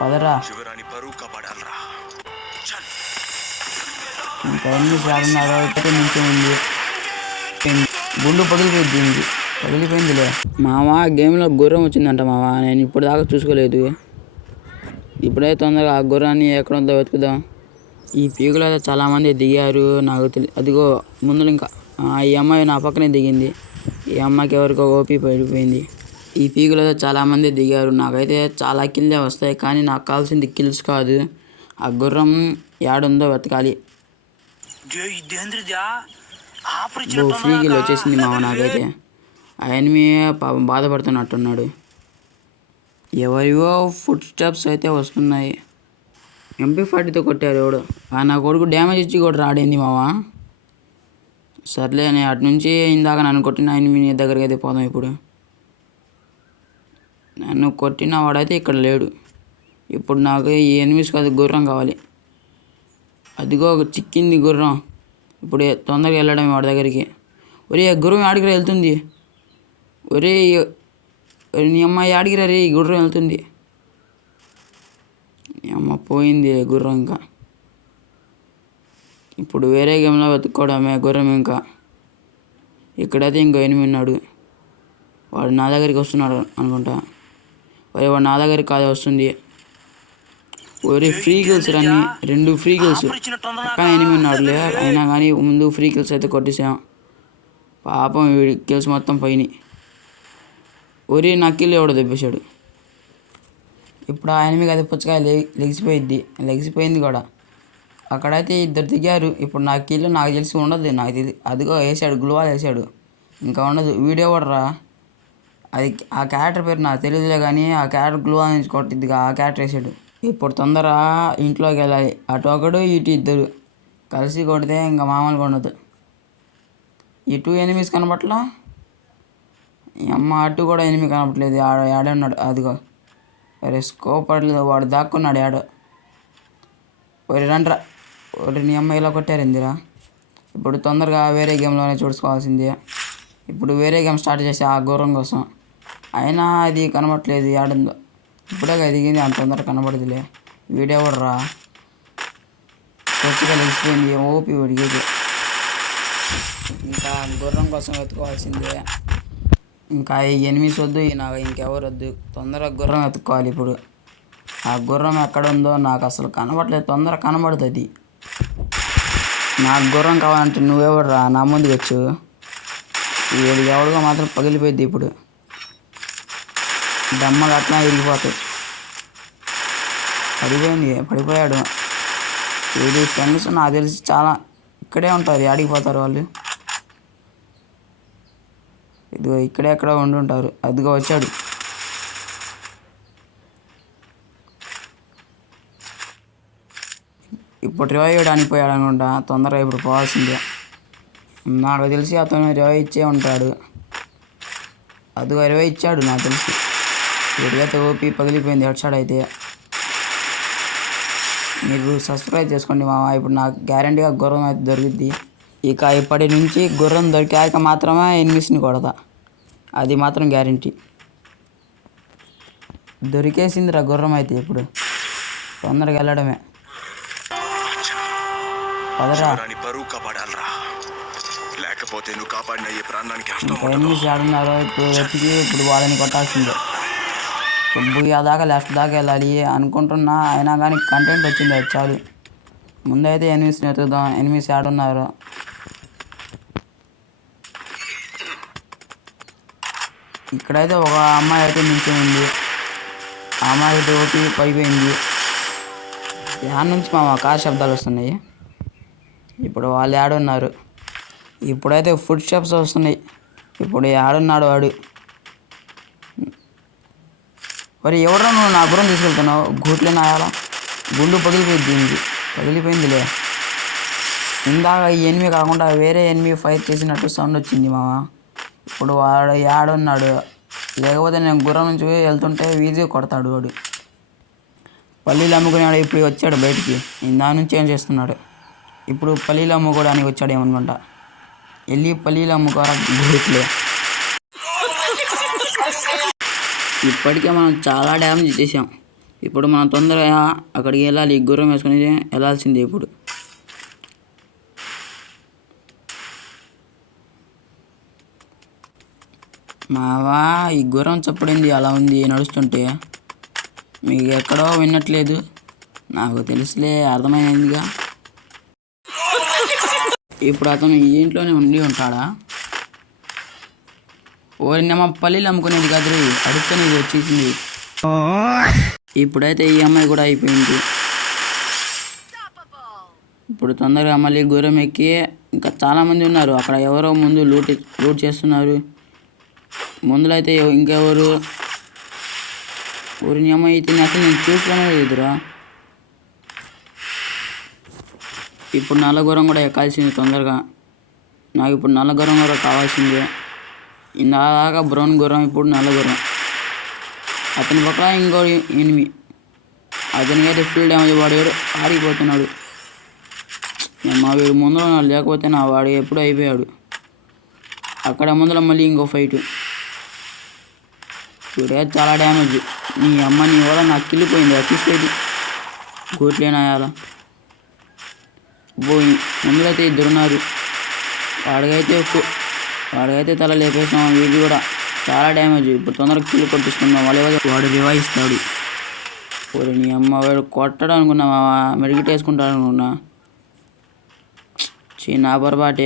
పదరా. ఇంకా ఎన్ని ఆడున్నారో ఇప్పటికే నుంచి ఉంది. గుండు పగిలిపోయింది, పగిలిపోయిందిలే. మామ గేమ్లో గుర్రం వచ్చిందంట మామ. నేను ఇప్పుడు దాకా చూసుకోలేదు. ఇప్పుడే తొందరగా ఆ గుర్రాన్ని ఎక్కడ ఉందో వెతుకుదాం. ఈ పీకులో అయితే చాలామంది దిగారు. నాకు అదిగో ముందులు ఇంకా ఈ అమ్మాయి నా పక్కనే దిగింది. ఈ అమ్మాయికి ఎవరికో ఓపి పడిపోయింది. ఈ పీకులో అయితే చాలామంది దిగారు. నాకైతే చాలా కిల్లే వస్తాయి, కానీ నాకు కావాల్సింది కిల్స్ కాదు. ఆ గుర్రం ఏడుందో వెతకాలి. ఫ్రీ కిల్ వచ్చేసింది మామ నాకైతే. ఆ ఎనిమి పాపం బాధపడుతున్నట్టున్నాడు. ఎవరివో ఫుట్ స్టెప్స్ అయితే వస్తున్నాయి. MP40తో కొట్టారు ఎవడు. నా కొడుకు డ్యామేజ్ ఇచ్చి కూడా రాడేంది మావా. సర్లే, నేను అటు నుంచి ఇందాక నన్ను కొట్టిన ఎనిమి దగ్గరికి అయితే పోదాం. ఇప్పుడు నన్ను కొట్టిన వాడైతే ఇక్కడ లేడు. ఇప్పుడు నాకు ఈ ఎనిమిస్ కాదు, గుర్రం కావాలి. అదిగో చిక్కింది గుర్రం. ఇప్పుడు తొందరగా వెళ్ళడం వాడి దగ్గరికి. ఒరే గుర్రం ఆడికి వెళ్తుంది. ఒరే నీ అమ్మాయి ఆడిగిరా రే, గుర్రం వెళ్తుంది. నీ అమ్మ పోయింది గుర్రం. ఇంకా ఇప్పుడు వేరే గేమ్లో వెతుక్కోవడమే గుర్రం. ఇంకా ఇక్కడైతే ఇంకో ఎనిమి ఉన్నాడు. వాడు నా దగ్గరికి వస్తున్నాడు అనుకుంటా. ఒరే వాడు నా దగ్గరికి కాదే వస్తుంది. ఒరే ఫ్రీ కిల్స్ రన్ని, 2 ఫ్రీ కిల్స్. పక్కన ఎనిమి ఉన్నాడులే, అయినా కానీ ముందు ఫ్రీ కిల్స్ అయితే కొట్టేసాం. పాపం వీడి కిల్స్ మొత్తం పోయినాయి. ఒరే నా కిల్ ఎవడో దెబ్బేశాడు. ఇప్పుడు ఆ ఎనిమికి అది పుచ్చకాయ లెగిసిపోయింది కూడా. అక్కడైతే 2 దిగారు. ఇప్పుడు నా కిల్ నాకు తెలిసి ఉండదు. నాకు తెలిసి అదిగో వేసాడు, గ్లూవాల్ వేసాడు. ఇంకా ఉండదు. వీడియో కూడా రా. అది ఆ క్యారెక్టర్ పేరు నాకు తెలియదులే, కానీ ఆ క్యారెక్టర్ గ్లూవాల్ నుంచి కొట్టిద్దిగా, ఆ క్యారెక్టర్ వేసాడు. ఇప్పుడు తొందర ఇంట్లోకి వెళ్ళాలి. అటు ఒకడు ఇటు 2 కలిసి కొడితే ఇంకా మామూలుగా ఉండదు. ఈ 2 ఎనిమిస్ కనబట్లా. అమ్మ అటు కూడా ఎనిమి కనపట్లేదు. ఆడే ఉన్నాడు అదిగో. అరే స్కోప్ పడలేదు, వాడు దాక్కున్నాడు ఆడ. ఒరే రండ్రా. ఒరే నీ అమ్మ ఇలా కొట్టారిందిరా. ఇప్పుడు తొందరగా వేరే గేమ్లోనే చూసుకోవాల్సిందే. ఇప్పుడు వేరే గేమ్ స్టార్ట్ చేసి ఆ గుర్రం కోసం. అయినా అది కనబట్లేదు ఆడుందో. ఇప్పుడే దిగింది, అంత తొందరగా కనబడదులే. వీడియో కూడా రా. కొచ్చిగా లేచిపోయింది ఓపి ఉడిగేది. ఇంకా గుర్రం కోసం వెతుకోవాల్సిందే. ఇంకా ఈ ఎనిమిస్ వద్దు, నాకు ఇంకెవరు వద్దు. తొందరగా గుర్రం వెతుక్కోవాలి. ఇప్పుడు ఆ గుర్రం ఎక్కడ ఉందో నాకు అసలు కనబడలేదు. తొందరగా కనబడుతుంది. నాకు గుర్రం కావాలంటే నువ్వెవరు రా నా ముందుకు వచ్చు. వీడు ఎవడుగా మాత్రం పగిలిపోయింది. ఇప్పుడు దమ్మలు అట్లా విరిగిపోతాయి. పడిపోయాడు. వీడి ఫ్రెండ్స్ నాకు తెలిసి చాలా ఇక్కడే ఉంటారు. ఆడిపోతారు వాళ్ళు. ఇదిగో ఇక్కడెక్కడ ఉండుంటారు. అదిగో వచ్చాడు. ఇప్పుడు రివైవ్ చేయడానికి పోయాడు అనుకుంటా. తొందరగా ఇప్పుడు పోవాల్సిందే. నాకు తెలిసి అతను రివైవ్ ఇచ్చే ఉంటాడు. అదిగో రివైవ్ ఇచ్చాడు నాకు తెలిసి. వీడియైతే ఓపి పగిలిపోయింది హెడ్ షాట్ అయితే. మీరు సబ్స్క్రైబ్ చేసుకోండి మామ. ఇప్పుడు నాకు గ్యారంటీగా గుర్రం అయితే దొరికిద్ది. ఇక ఇప్పటి నుంచి గుర్రం దొరికాక మాత్రమే ఎనిమిస్ని కొడతా. అది మాత్రం గ్యారంటీ. దొరికేసిందిరా గుర్రం అయితే. ఇప్పుడు తొందరగా వెళ్ళడమే. పదరా. ఇంకా ఎనిమిస్ ఆడున్నారో ఇప్పుడు వెతికి ఇప్పుడు వాళ్ళని కొట్టాల్సిందే. దాకా లాస్ట్ దాకా వెళ్ళాలి అనుకుంటున్నా. అయినా కానీ కంటెంట్ వచ్చింది, అది చాలు. ముందైతే ఎనిమిస్ని వెతుకుదాం. ఎనిమిస్ ఆడున్నారు. ఇక్కడైతే ఒక అమ్మాయి అయితే నిల్చొని ఉంది. ఆ అమ్మాయి అయితే ఓపి పడిపోయింది. దాని నుంచి మా కార్ శబ్దాలు వస్తున్నాయి. ఇప్పుడు వాళ్ళు ఆడున్నారు. ఇప్పుడైతే ఫుడ్ స్టెప్స్ వస్తున్నాయి. ఇప్పుడు ఆడున్నాడు వాడు. మరి ఎవరో నువ్వు నా గురం తీసుకెళ్తున్నావు. గూట్లే నాయాలా. గుండు పగిలిపోయిందిలే. ఇందాక ఈ ఎనిమి కాకుండా వేరే ఎనిమి ఫైర్ చేసినట్టు సౌండ్ వచ్చింది మామ. ఇప్పుడు వాడు ఆడున్నాడు. లేకపోతే నేను గుర్రం నుంచి వెళ్తుంటే ఈజీగా కొడతాడు వాడు. పల్లీలు అమ్ముకునేవాడు ఇప్పుడు వచ్చాడు బయటికి. దాని నుంచి ఏం చేస్తున్నాడు. ఇప్పుడు పల్లీలు అమ్ముకోవడానికి వచ్చాడు ఏమనుకుంటా. వెళ్ళి పల్లీలు అమ్ముకోరా గూట్లే. ఇప్పటికే మనం చాలా డ్యామేజ్ చేసాం. ఇప్పుడు మనం తొందరగా అక్కడికి వెళ్ళాలి. గుర్రం వేసుకొని వెళ్ళాల్సిందే ఇప్పుడు. మావా ఈ గుర్రం చప్పుడైంది అలా ఉంది నడుస్తుంటే. మీకు ఎక్కడో వినట్లేదు, నాకు తెలుసులే, అర్థమైందిగా. ఇప్పుడు అతను ఈ ఇంట్లోనే ఉండి ఉంటాడా? ఓరినమ్మ పల్లీలు అమ్ముకునేది కాదు, అడుగుతానే ఇది వచ్చేసింది. ఇప్పుడైతే ఈ అమ్మాయి కూడా అయిపోయింది. ఇప్పుడు తొందరగా మళ్ళీ గుర్రం ఎక్కి, ఇంకా చాలామంది ఉన్నారు అక్కడ. ఎవరో ముందు లూట్ చేస్తున్నారు. ముందులో అయితే ఇంకెవరు? ఊరిని అమ్మాయి అయితే అసలు నేను చూసుకోలేదు ఎదురా. ఇప్పుడు నల్ల గుర్రం కూడా ఎక్కాల్సింది తొందరగా. నాకు ఇప్పుడు నల్ల గుర్రం కూడా కావాల్సిందే. ఇందాక బ్రౌన్ గుర్రం, ఇప్పుడు నల్ల గుర్రం. అతని పక్కన ఇంకో ఎనిమి. అతనికి అయితే ఫుల్ డ్యామేజ్. వాడు ఆడిపోతున్నాడు. మా వీడు ముందులో ఉన్నాడు, లేకపోతే నా వాడు ఎప్పుడు అయిపోయాడు. అక్కడ ముందులో మళ్ళీ ఇంకో ఫైట్. వీడే చాలా డ్యామేజ్. నీ అమ్మ నీ వల్ల నాకు కిల్లిపోయింది. తీసుకెళ్ళి కూట్లేనాయాల పోయి. ముందులో అయితే ఇద్దరున్నారు. వాడికైతే తల లేపేసాం. వీడి కూడా చాలా డ్యామేజ్. ఇప్పుడు తొందరగా కిల్లు కొట్టిస్తున్నాం. వాడు రివాయిస్తాడు. ఓరి నీ అమ్మ, వాడు కొట్టడం అనుకున్నా, మెడిగిట్ వేసుకుంటాడు అనుకున్నా. నా పొరపాటే.